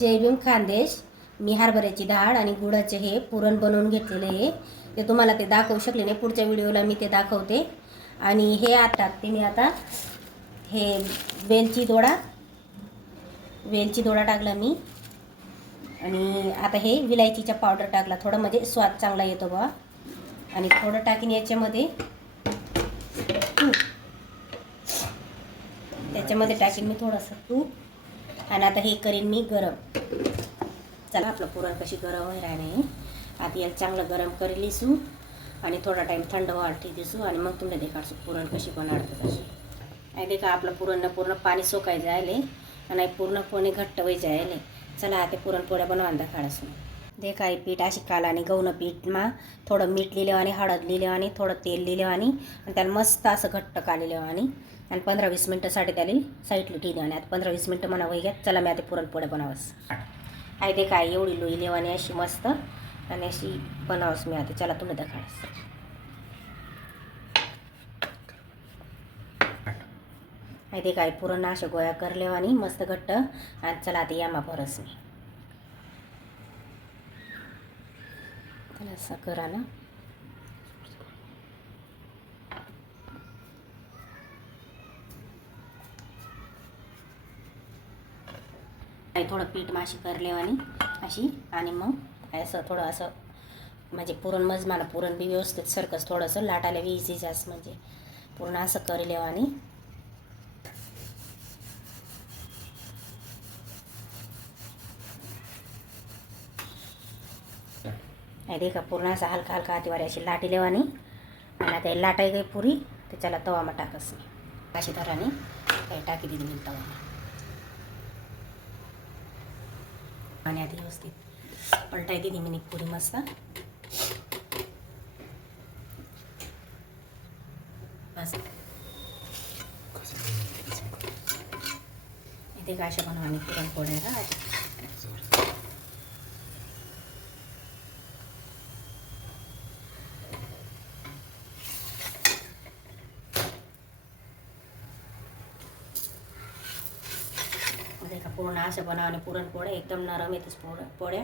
जय भीम खानदेश. मी हरभऱ्याची डाळ आणि गुळाचे हे पुरण बनवून घेतलेले आहे. ते तुम्हाला ते दाखवू शकले नाही, पुढच्या व्हिडिओला मी ते दाखवते. आणि हे टाकते मी आता. हे वेलची दोडा टाकला मी. आणि आता हे विलायचीचा पावडर टाकला, थोडं म्हणजे स्वाद चांगला येतो बा. आणि थोडं टाकीन याच्यामध्ये तूप. त्याच्यामध्ये टाकीन मी थोडंसं तूप. आणि आता हे करीन मी गरम. चला आपलं पुरण कशी गरम होई राहणे. आता याला चांगलं गरम करी लिसू आणि थोडा टाईम थंड वाटी दिसू आणि मग तुम्ही देखाडसू पुरण कशी बनाडतं तशी. आणि देखा आपलं पुरण पूर्ण पाणी सोकाय जायले आणि पूर्णपणे घट्ट होई जायले. चला आता पुरणपोळ्या बनवायला दाखाडसू. देखाय पीठ अशी काल आणि गहूनं पीठमा थोडं मीठ लिहिलं आणि हळद लिहिलं आणि थोडं तेल लिहिलं आणि त्याला मस्त असं घट्ट कालिलं आणि 15-20 मिनटासाठी त्याला साईडला ठेवलं. आणि आता 15-20 मिनटं म्हणा वही घ्या. चला मी आता पुरणपोळ्या बनावस. आहे ते काय एवढी लोई लेवानी अशी मस्त आणि अशी बनावस मी आता. चला तुम्ही दाखवास. आहे ते काय पुरण अशा गोळ्या करलेवा आणि मस्त घट्ट. आणि चला आता यामा भरस मी त्याला असं करा ना. थोडं पीठ माशी करलेवानी अशी. आणि मग असं थोडं असं म्हणजे पुरण मजमाला पुरण बी व्यवस्थित सरकस थोडंसं लाटायला बी इझी जास्त म्हणजे पूर्ण असं करलेवानी. देखा पूर्ण असं हलका हलका हातीवारी अशी लाटी लेवानी. आणि आता लाटाई गई पुरी तर चला तवामा टाकस मी अशी धराने काही टाकी दिली मी तवामा. आणि आधी व्यवस्थित पलटाई दिली मी पुरी मस्त. बस इथे का अशा बनवानी पुरणपोळ्या ना. पूर्ण असं बनवणे पुरणपोळ्या एकदम नरम येतेच पोळ्या.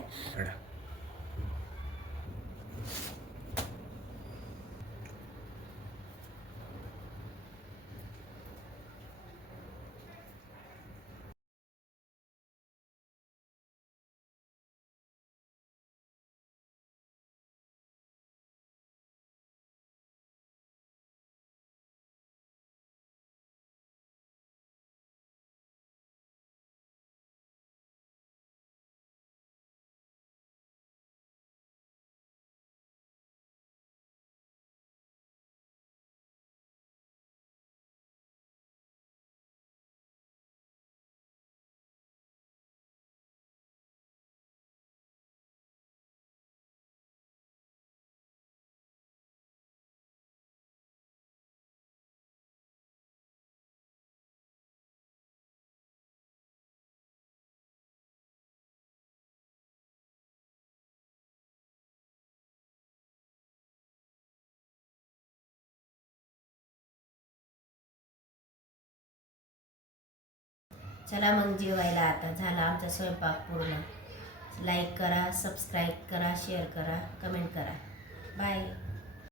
चला मग जेवायला. आता झाला आमचा स्वयंपाक पूर्ण. लाईक करा, सबस्क्राईब करा, शेअर करा, कमेंट करा. बाय.